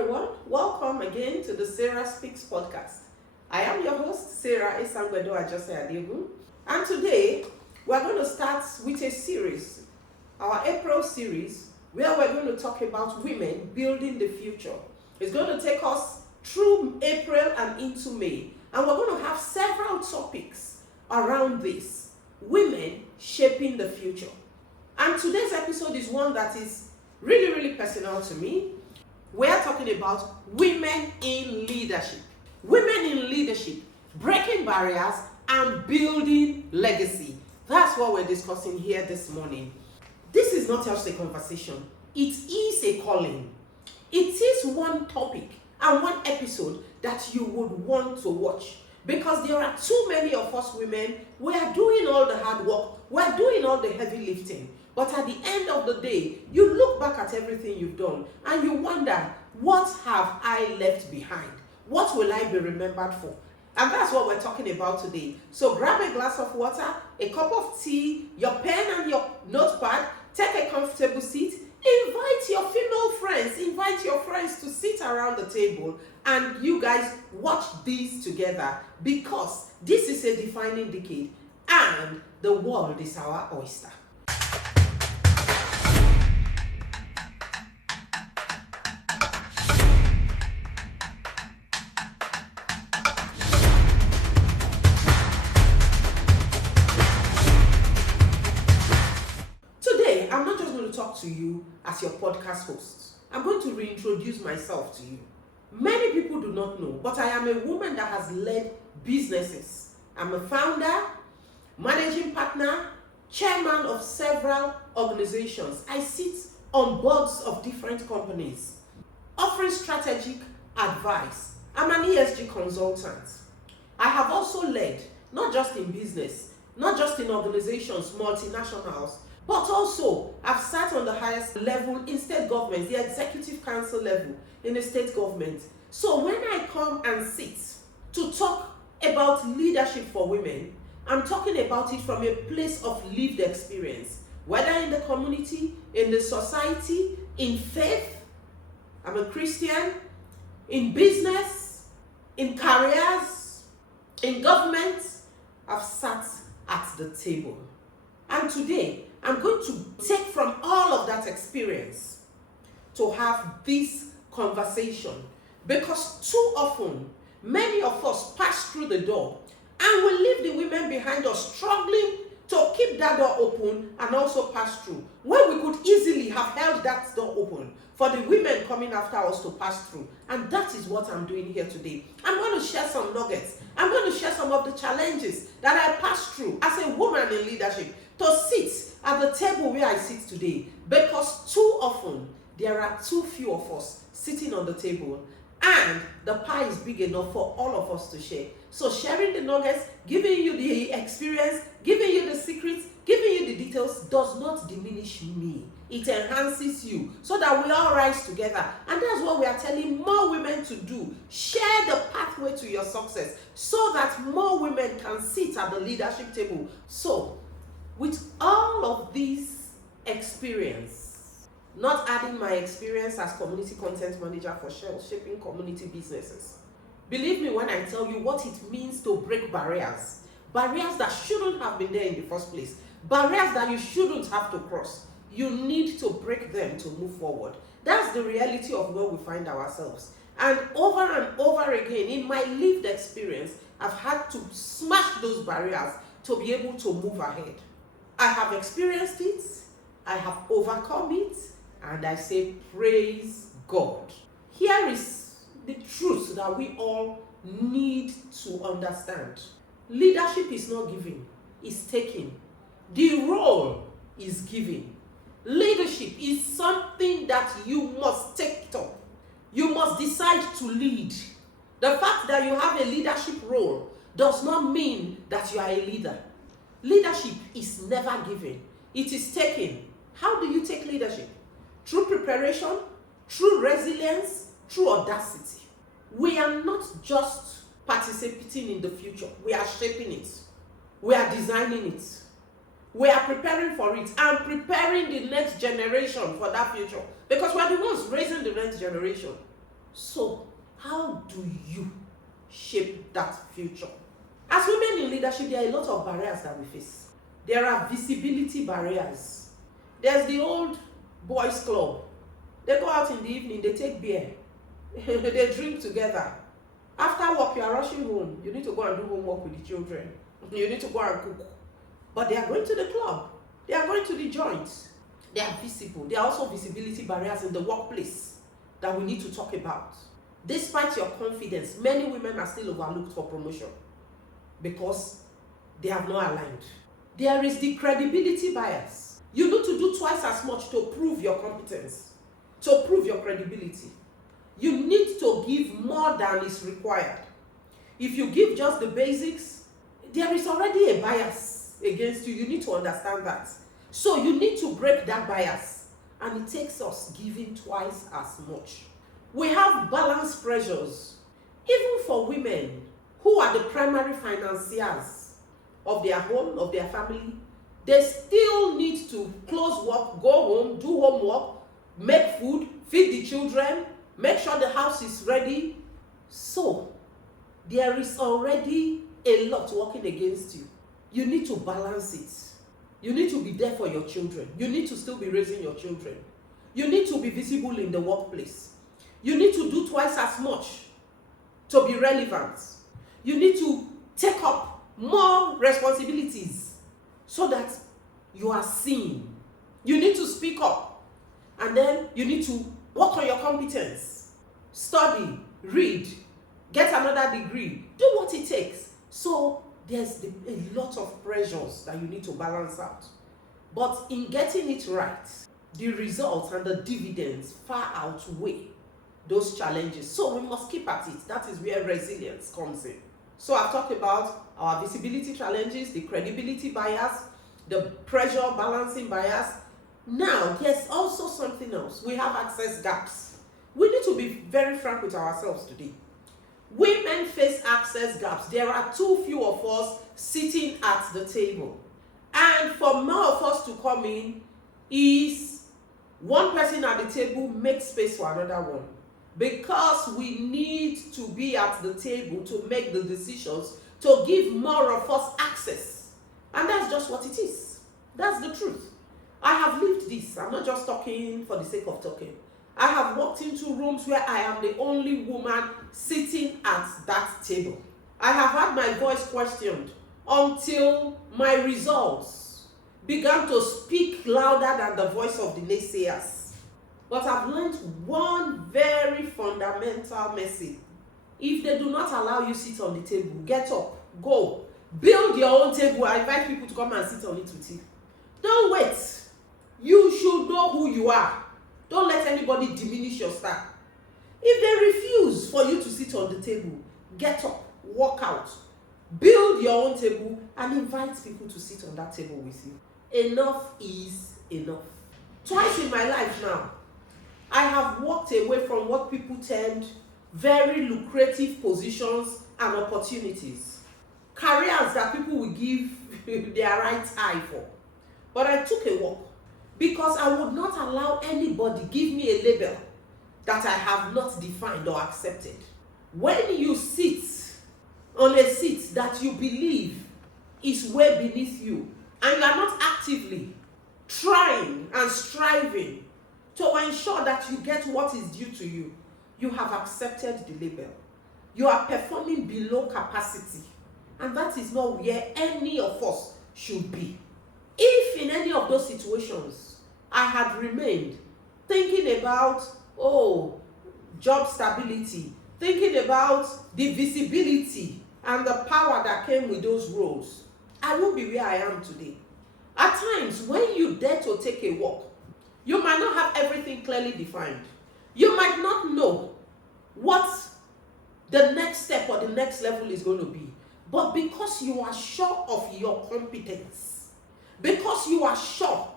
everyone. Welcome again to the SarahSpeaks Podcast. I am your host, Sarah Isangbedo Ajose Adegun. And today, we're going to start with a series, our April series, where we're going to talk about women building the future. It's going to take us through April and into May. And we're going to have several topics around this. Women shaping the future. And today's episode is one that is really personal to me. We're talking about women in leadership. Women in leadership, breaking barriers and building legacy. That's what we're discussing here this morning. This is not just a conversation. It is a calling. It is one topic and one episode that you would want to watch. Because there are too many of us women, we are doing all the hard work, we are doing all the heavy lifting. But at the end of the day, you look back at everything you've done and you wonder, what have I left behind? What will I be remembered for? And that's what we're talking about today. So grab a glass of water, a cup of tea, your pen and your notepad, take a comfortable seat, invite your female friends, invite your friends to sit around the table and you guys watch these together because this is a defining decade and the world is our oyster. To you as your podcast host. I'm going to reintroduce myself to you. Many people do not know, but I am a woman that has led businesses. I'm a founder, managing partner, chairman of several organizations. I sit on boards of different companies, offering strategic advice. I'm an ESG consultant. I have also led, not just in business, not just in organizations, multinationals, but also, I've sat on the highest level in state government, the executive council level in the state government. So when I come and sit to talk about leadership for women, I'm talking about it from a place of lived experience, whether in the community, in the society, in faith, I'm a Christian, in business, in careers, in government, I've sat at the table. And today, I'm going to take from all of that experience to have this conversation because too often, many of us pass through the door and we leave the women behind us struggling to keep that door open and also pass through. When we could easily have held that door open for the women coming after us to pass through. And that is what I'm doing here today. I'm going to share some nuggets. I'm going to share some of the challenges that I passed through as a woman in leadership to sit at the table where I sit today, because too often there are too few of us sitting on the table and the pie is big enough for all of us to share. So sharing the nuggets, giving you the experience, giving you the secrets, giving you the details does not diminish me. It enhances you so that we all rise together. And that's what we are telling more women to do. Share the pathway to your success so that more women can sit at the leadership table. So with all of these experience, not adding my experience as community content manager for shaping community businesses, believe me when I tell you what it means to break barriers that shouldn't have been there in the first place, barriers that you shouldn't have to cross. You need to break them to move forward. That's the reality of where we find ourselves. And over again, in my lived experience, I've had to smash those barriers to be able to move ahead. I have experienced it, I have overcome it, and I say, praise God. Here is the truth that we all need to understand. Leadership is not giving, it's taking. The role is giving. Leadership is something that you must take up. You must decide to lead. The fact that you have a leadership role does not mean that you are a leader. Leadership is never given. It is taken. How do you take leadership? Through preparation, through resilience, through audacity. We are not just participating in the future. We are shaping it. We are designing it. We are preparing for it and preparing the next generation for that future. Because we are the ones raising the next generation. So, how do you shape that future? As women in leadership, there are a lot of barriers that we face. There are visibility barriers. There's the old boys club. They go out in the evening, they take beer, they drink together. After work, you are rushing home. You need to go and do homework with the children. You need to go and cook. But they are going to the club. They are going to the joints. They are visible. There are also visibility barriers in the workplace that we need to talk about. Despite your confidence, many women are still overlooked for promotion because they have not aligned. There is the credibility bias. You need to do twice as much to prove your competence, to prove your credibility. You need to give more than is required. If you give just the basics, there is already a bias against you. You need to understand that. So you need to break that bias. And it takes us giving twice as much. We have balanced pressures. Even for women who are the primary financiers of their home, of their family, they still need to close work, go home, do homework, make food, feed the children, make sure the house is ready. So, there is already a lot working against you. You need to balance it. You need to be there for your children. You need to still be raising your children. You need to be visible in the workplace. You need to do twice as much to be relevant. You need to take up more responsibilities so that you are seen. You need to speak up. And then you need to work on your competence. Study, read, get another degree. Do what it takes. So there's a lot of pressures that you need to balance out. But in getting it right, the results and the dividends far outweigh those challenges. So we must keep at it. That is where resilience comes in. So I've talked about our visibility challenges, the credibility bias, the pressure balancing bias. Now, there's also something else. We have access gaps. We need to be very frank with ourselves today. Women face access gaps. There are too few of us sitting at the table. And for more of us to come in is one person at the table makes space for another one. Because we need to be at the table to make the decisions, to give more of us access. And that's just what it is. That's the truth. I have lived this. I'm not just talking for the sake of talking. I have walked into rooms where I am the only woman sitting at that table. I have had my voice questioned until my results began to speak louder than the voice of the naysayers. But I've learned one very fundamental message. If they do not allow you sit on the table, get up, go. Build your own table. I invite people to come and sit on it with you. Don't wait. You should know who you are. Don't let anybody diminish your star. If they refuse for you to sit on the table, get up, walk out, build your own table, and invite people to sit on that table with you. Enough is enough. Twice in my life now, I have walked away from what people termed very lucrative positions and opportunities. Careers that people will give their right eye for. But I took a walk because I would not allow anybody give me a label that I have not defined or accepted. When you sit on a seat that you believe is way beneath you, and you are not actively trying and striving to ensure that you get what is due to you, you have accepted the label. You are performing below capacity. And that is not where any of us should be. If in any of those situations, I had remained thinking about, job stability, thinking about the visibility and the power that came with those roles, I won't be where I am today. At times, when you dare to take a walk, you might not have everything clearly defined. You might not know what the next step or the next level is going to be. But because you are sure of your competence, because you are sure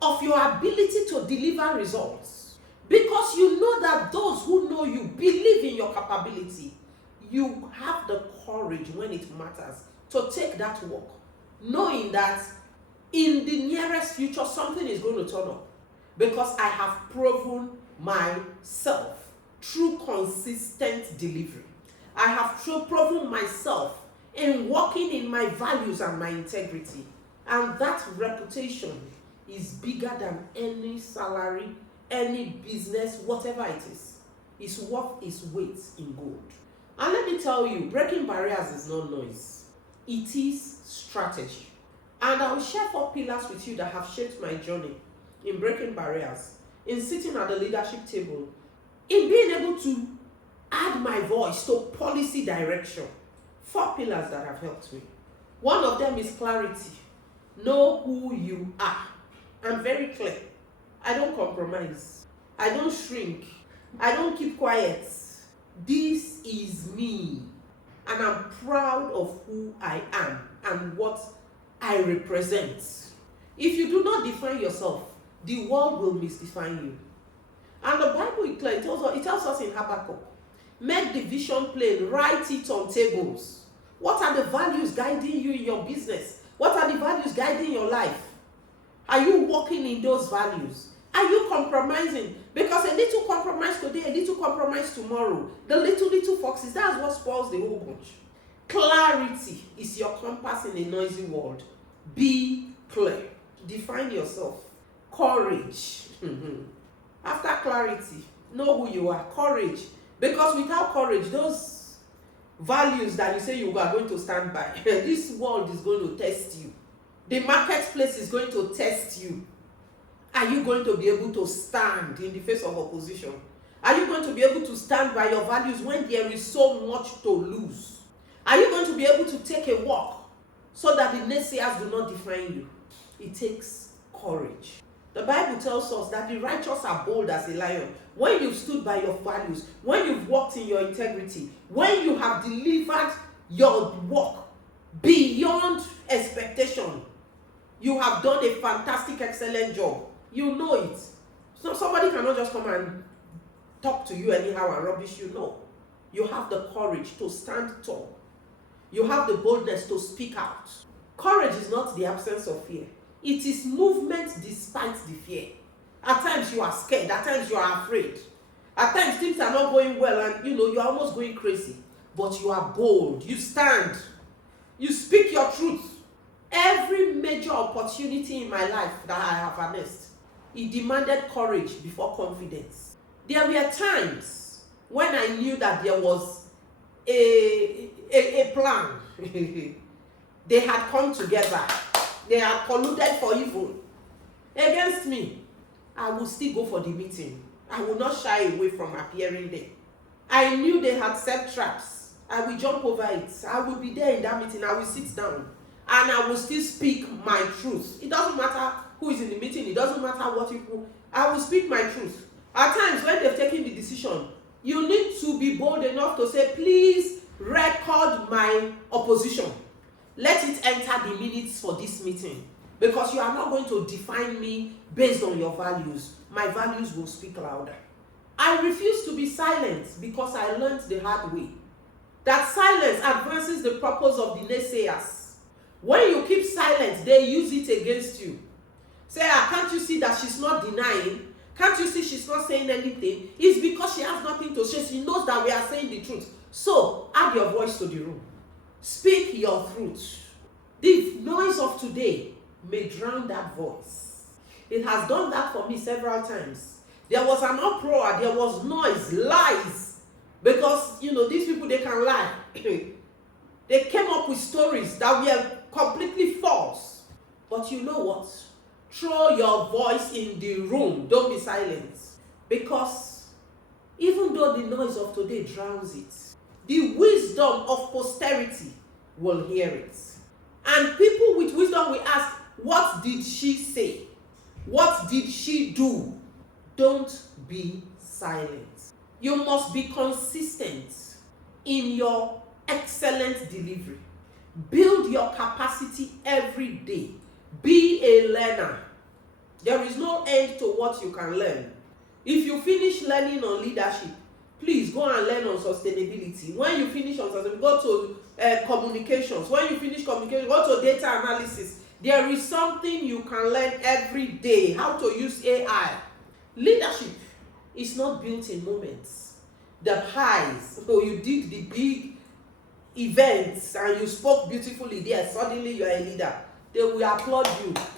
of your ability to deliver results, because you know that those who know you believe in your capability, you have the courage when it matters to take that walk, knowing that in the nearest future something is going to turn up, because I have proven myself through consistent delivery. I have proven myself in working in my values and my integrity. And that reputation is bigger than any salary, any business, whatever it is. It's worth its weight in gold. And let me tell you, breaking barriers is not noise. It is strategy. And I will share 4 pillars with you that have shaped my journey in breaking barriers, in sitting at the leadership table, in being able to add my voice to policy direction. 4 pillars that have helped me. One of them is clarity. Know who you are. I'm very clear. I don't compromise. I don't shrink. I don't keep quiet. This is me. And I'm proud of who I am and what I represent. If you do not define yourself, the world will misdefine you. And the Bible is clear. It tells us in Habakkuk, make the vision plain, write it on tables. What are the values guiding you in your business? What are the values guiding your life? Are you walking in those values? Are you compromising? Because a little compromise today, a little compromise tomorrow, the little foxes, that's what spoils the whole bunch. Clarity is your compass in a noisy world. Be clear. Define yourself. Courage. After clarity, know who you are. Courage. Because without courage, those values that you say you are going to stand by, this world is going to test you. The marketplace is going to test you. Are you going to be able to stand in the face of opposition? Are you going to be able to stand by your values when there is so much to lose? Are you going to be able to take a walk so that the naysayers do not define you? It takes courage. The Bible tells us that the righteous are bold as a lion. When you've stood by your values, when you've walked in your integrity, when you have delivered your work beyond expectation, you have done a fantastic, excellent job. You know it. So somebody cannot just come and talk to you anyhow and rubbish you. No. You have the courage to stand tall. You have the boldness to speak out. Courage is not the absence of fear. It is movement despite the fear. At times you are scared. At times you are afraid. At times things are not going well and you are almost going crazy. But you are bold. You stand. You speak your truth. Every major opportunity in my life that I have harnessed, it demanded courage before confidence. There were times when I knew that there was a plan. They had come together. They had colluded for evil against me. I would still go for the meeting. I would not shy away from appearing there. I knew they had set traps. I will jump over it. I will be there in that meeting. I will sit down. And I will still speak my truth. It doesn't matter who is in the meeting. It doesn't matter what people. I will speak my truth. At times when they've taken the decision, you need to be bold enough to say, please record my opposition. Let it enter the minutes for this meeting. Because you are not going to define me based on your values. My values will speak louder. I refuse to be silent because I learned the hard way that silence advances the purpose of the naysayers. When you keep silent, they use it against you. Say, can't you see that she's not denying? Can't you see she's not saying anything? It's because she has nothing to say. She knows that we are saying the truth. So, add your voice to the room. Speak your truth. The noise of today may drown that voice. It has done that for me several times. There was an uproar, there was noise, lies. Because, these people, they can lie. They came up with stories that were completely false. But you know what? Throw your voice in the room. Don't be silent. Because even though the noise of today drowns it, the wisdom of posterity will hear it. And people with wisdom will ask, what did she say? What did she do? Don't be silent. You must be consistent in your excellent delivery. Build your capacity every day. Be a learner. There is no end to what you can learn. If you finish learning on leadership, please go and learn on sustainability. When you finish on sustainability, go to communications. When you finish communication, go to data analysis. There is something you can learn every day. How to use AI. Leadership is not built in moments. the highs. So you did the big events and you spoke beautifully there, suddenly you are a leader. They will applaud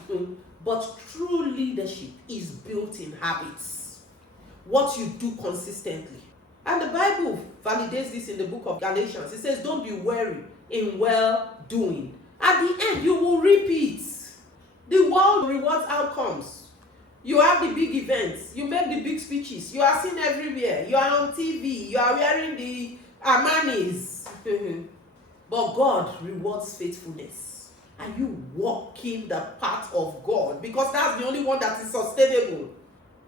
you. But true leadership is built in habits. What you do consistently. And the Bible validates this in the book of Galatians. It says, don't be weary in well doing. At the end, you will repeat. The world rewards outcomes. You have the big events. You make the big speeches. You are seen everywhere. You are on TV. You are wearing the Armanis. But God rewards faithfulness. Are you walking the path of God? Because that's the only one that is sustainable.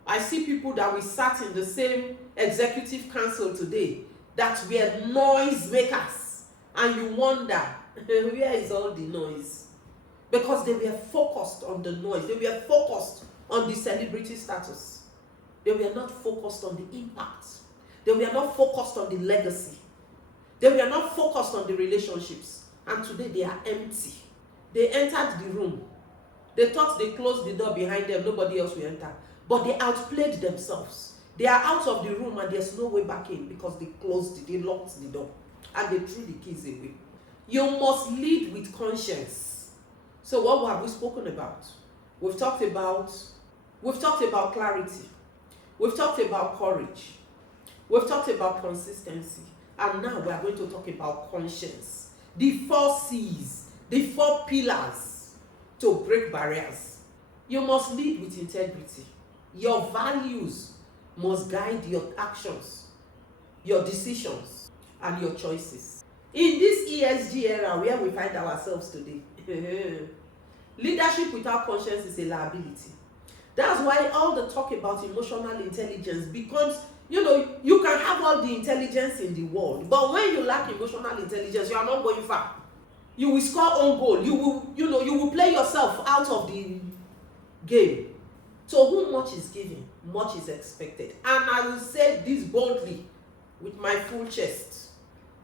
I see people that we sat in the same executive council today that were noise makers. And you wonder, where is all the noise? Because they were focused on the noise. They were focused on the celebrity status. They were not focused on the impact. They were not focused on the legacy. They were not focused on the relationships. And today they are empty. They entered the room. They thought they closed the door behind them. Nobody else will enter. But they outplayed themselves. They are out of the room and there's no way back in because they closed it. They locked the door. And they threw the keys away. You must lead with conscience. So what have we spoken about? We've talked about clarity. We've talked about courage. We've talked about consistency. And now we are going to talk about conscience. The 4 C's. The 4 pillars to break barriers. You must lead with integrity. Your values must guide your actions, your decisions, and your choices. In this ESG era where we find ourselves today, leadership without conscience is a liability. That's why all the talk about emotional intelligence becomes, you can have all the intelligence in the world, but when you lack emotional intelligence, you are not going far. You will score own goal. You will play yourself out of the game. So whom much is given, much is expected. And I will say this boldly with my full chest.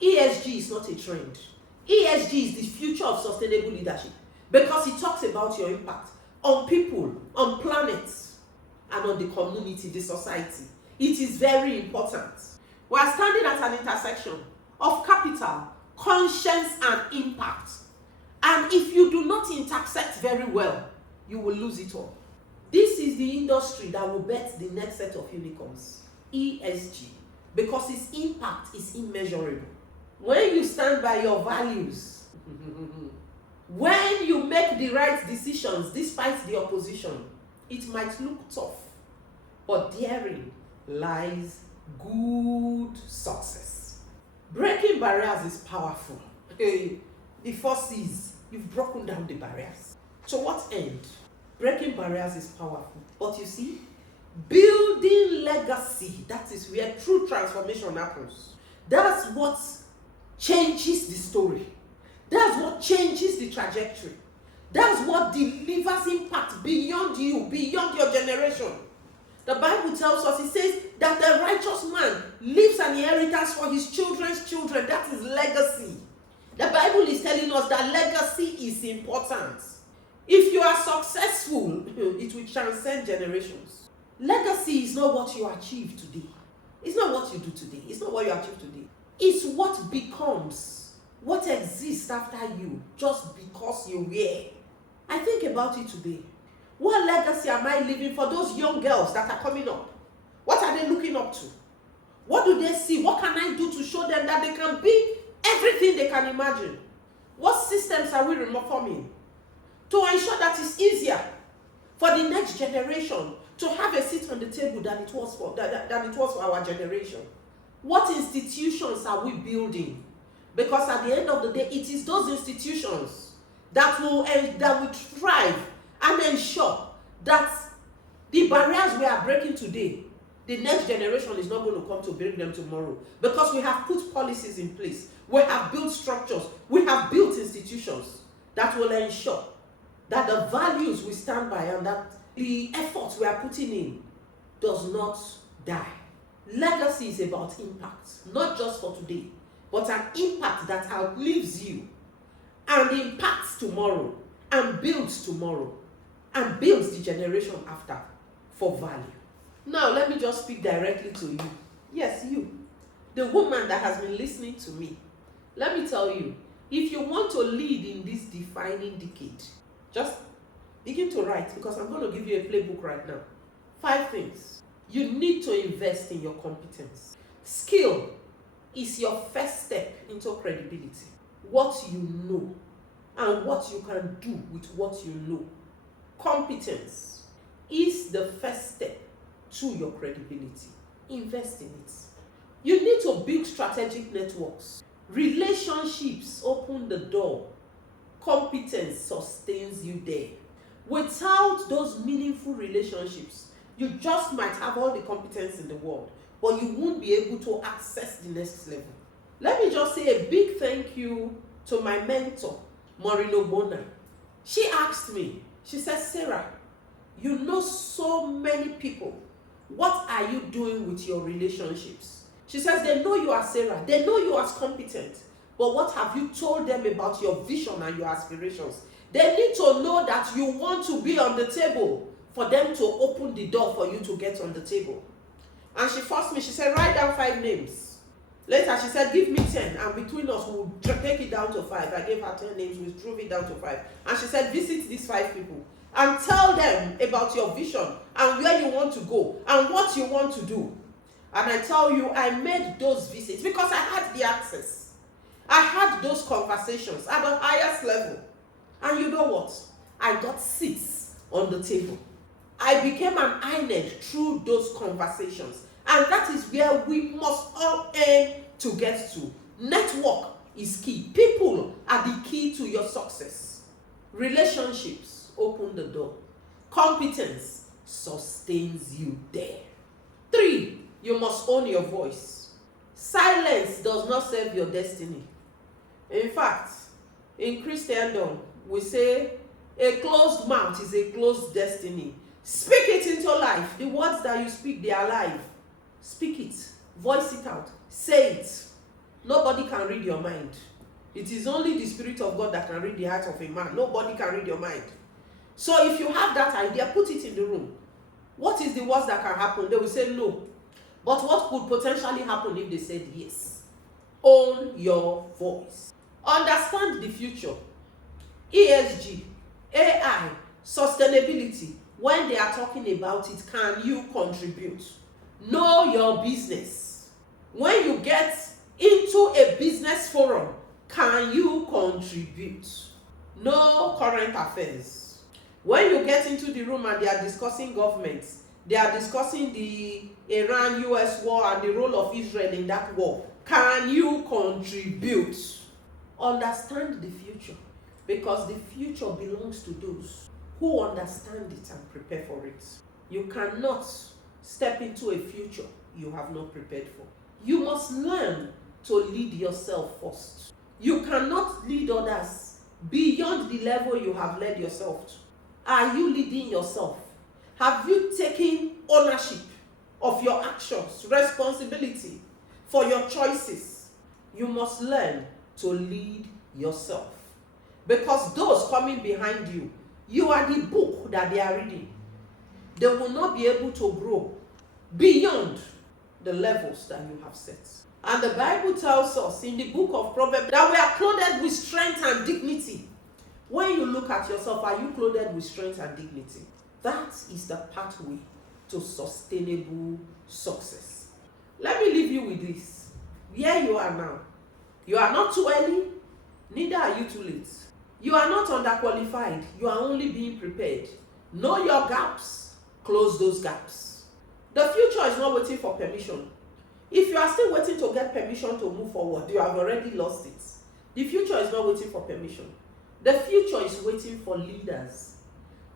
ESG is not a trend. ESG is the future of sustainable leadership because it talks about your impact on people, on planets, and on the community, the society. It is very important. We are standing at an intersection of capital, conscience, and impact. And if you do not intersect very well, you will lose it all. This is the industry that will bet the next set of unicorns, ESG, because its impact is immeasurable. When you stand by your values, when you make the right decisions despite the opposition, it might look tough, but therein lies good success. Breaking barriers is powerful. The 4 C's, you've broken down the barriers. To what end? Breaking barriers is powerful. But you see, building legacy, that is where true transformation happens. That's what changes the story. That's what changes the trajectory. That's what delivers impact beyond you, beyond your generation. The Bible tells us, it says that the righteous man leaves an inheritance for his children's children. That is legacy. The Bible is telling us that legacy is important. If you are successful, it will transcend generations. Legacy is not what you achieve today. It's not what you do today. It's not what you achieve today. It's what becomes, what exists after you, just because you were. I think about it today. What legacy am I leaving for those young girls that are coming up? What are they looking up to? What do they see? What can I do to show them that they can be everything they can imagine? What systems are we reforming to ensure that it's easier for the next generation to have a seat on the table than it was for our generation? What institutions are we building? Because at the end of the day, it is those institutions that will thrive and ensure that the barriers we are breaking today, the next generation is not going to come to break them tomorrow. Because we have put policies in place. We have built structures. We have built institutions that will ensure that the values we stand by and that the efforts we are putting in does not die. Legacy is about impact, not just for today, but an impact that outlives you and impacts tomorrow and builds tomorrow and builds the generation after for value. Now, let me just speak directly to you. Yes, you. the woman that has been listening to me, let me tell you, if you want to lead in this defining decade, just begin to write, because I'm going to give you a playbook right now. 5 things. You need to invest in your competence. Skill is your first step into credibility. What you know and what you can do with what you know. Competence is the first step to your credibility. Invest in it. You need to build strategic networks. Relationships open the door. Competence sustains you there. Without those meaningful relationships, you just might have all the competence in the world, but you won't be able to access the next level. Let me just say a big thank you to my mentor, Maureen Obona. She asked me, she said, Sarah, you know so many people. What are you doing with your relationships? She says they know you as Sarah, they know you as competent, but what have you told them about your vision and your aspirations? They need to know that you want to be on the table for them to open the door for you to get on the table. And she forced me, she said, write down 5 names. Later, she said, give me 10, and between us, we'll take it down to 5. I gave her 10 names, we drove it down to 5. And she said, visit these 5 people and tell them about your vision and where you want to go and what you want to do. And I tell you, I made those visits because I had the access. I had those conversations at the highest level. And you know what? I got seats on the table. I became an INED through those conversations. And that is where we must all aim to get to. Network is key. People are the key to your success. Relationships open the door. Competence sustains you there. 3, you must own your voice. Silence does not serve your destiny. In fact, in Christendom, we say a closed mouth is a closed destiny. Speak it into life. The words that you speak, they are alive. Speak it. Voice it out. Say it. Nobody can read your mind. It is only the Spirit of God that can read the heart of a man. Nobody can read your mind. So if you have that idea, put it in the room. What is the worst that can happen? They will say no. But what could potentially happen if they said yes? Own your voice. Understand the future. ESG, AI, sustainability. When they are talking about it, can you contribute? Know your business. When you get into a business forum, can you contribute? Know current affairs. When you get into the room and they are discussing governments, they are discussing the Iran-US war and the role of Israel in that war, can you contribute? Understand the future, because the future belongs to those who understand it and prepare for it. You cannot step into a future you have not prepared for. You must learn to lead yourself first. You cannot lead others beyond the level you have led yourself to. Are you leading yourself? Have you taken ownership of your actions, responsibility for your choices? You must learn to lead yourself. Because those coming behind you, you are the book that they are reading. They will not be able to grow beyond the levels that you have set. And the Bible tells us in the book of Proverbs that we are clothed with strength and dignity. When you look at yourself, are you clothed with strength and dignity? That is the pathway to sustainable success. Let me leave you with this. Where you are now, you are not too early, neither are you too late. You are not underqualified, you are only being prepared. Know your gaps, close those gaps. The future is not waiting for permission. If you are still waiting to get permission to move forward, you have already lost it. The future is not waiting for permission. The future is waiting for leaders.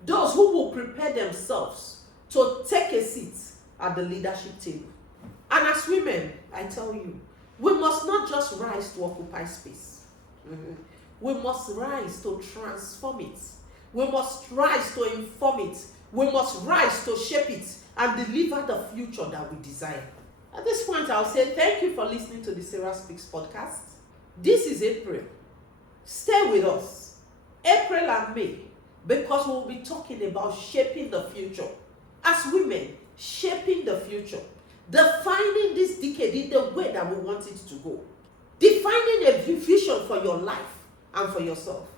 Those who will prepare themselves to take a seat at the leadership table. And as women, I tell you, we must not just rise to occupy space. We must rise to transform it. We must rise to inform it. We must rise to shape it and deliver the future that we desire. At this point, I'll say thank you for listening to the SarahSpeaks Podcast. This is April. Stay with us. April and May, because we'll be talking about shaping the future. As women, shaping the future. Defining this decade in the way that we want it to go. Defining a vision for your life and for yourself.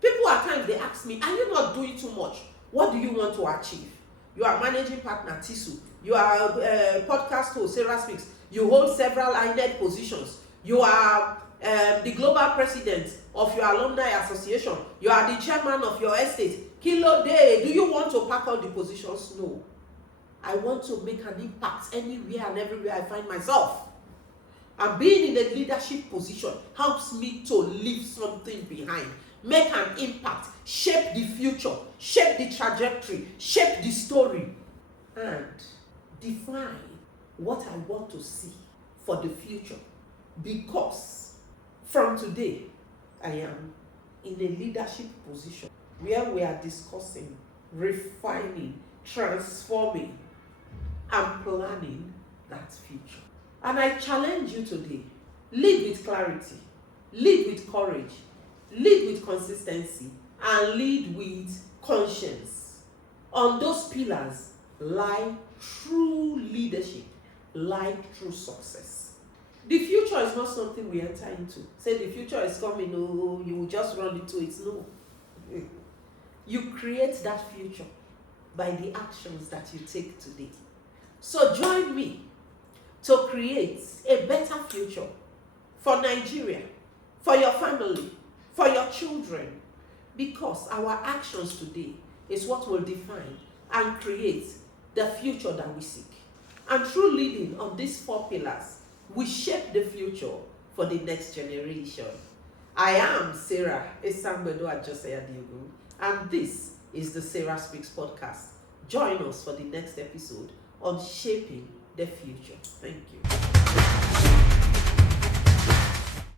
People at times, they ask me, are you not doing too much? What do you want to achieve? You are managing partner, Tisu. You are a podcast host, Sarah Speaks. You hold several INED positions. You are the global president of your alumni association. You are the chairman of your estate. Kilo day, do you want to pack all the positions? No. I want to make an impact anywhere and everywhere I find myself. And being in a leadership position helps me to leave something behind, make an impact, shape the future, shape the trajectory, shape the story, and define what I want to see for the future. Because from today, I am in a leadership position where we are discussing, refining, transforming, and planning that future. And I challenge you today, lead with clarity, lead with courage, lead with consistency, and lead with conscience. On those pillars lie true leadership, lie true success. The future is not something we enter into. Say the future is coming, oh, you will just run into it. No. You create that future by the actions that you take today. So join me to create a better future for Nigeria, for your family, for your children, because our actions today is what will define and create the future that we seek. And through leading on these 4 pillars, we shape the future for the next generation. I am Sarah Esangbedo Ajosaya Diogo, and this is the Sarah Speaks Podcast. Join us for the next episode on shaping the future. Thank you.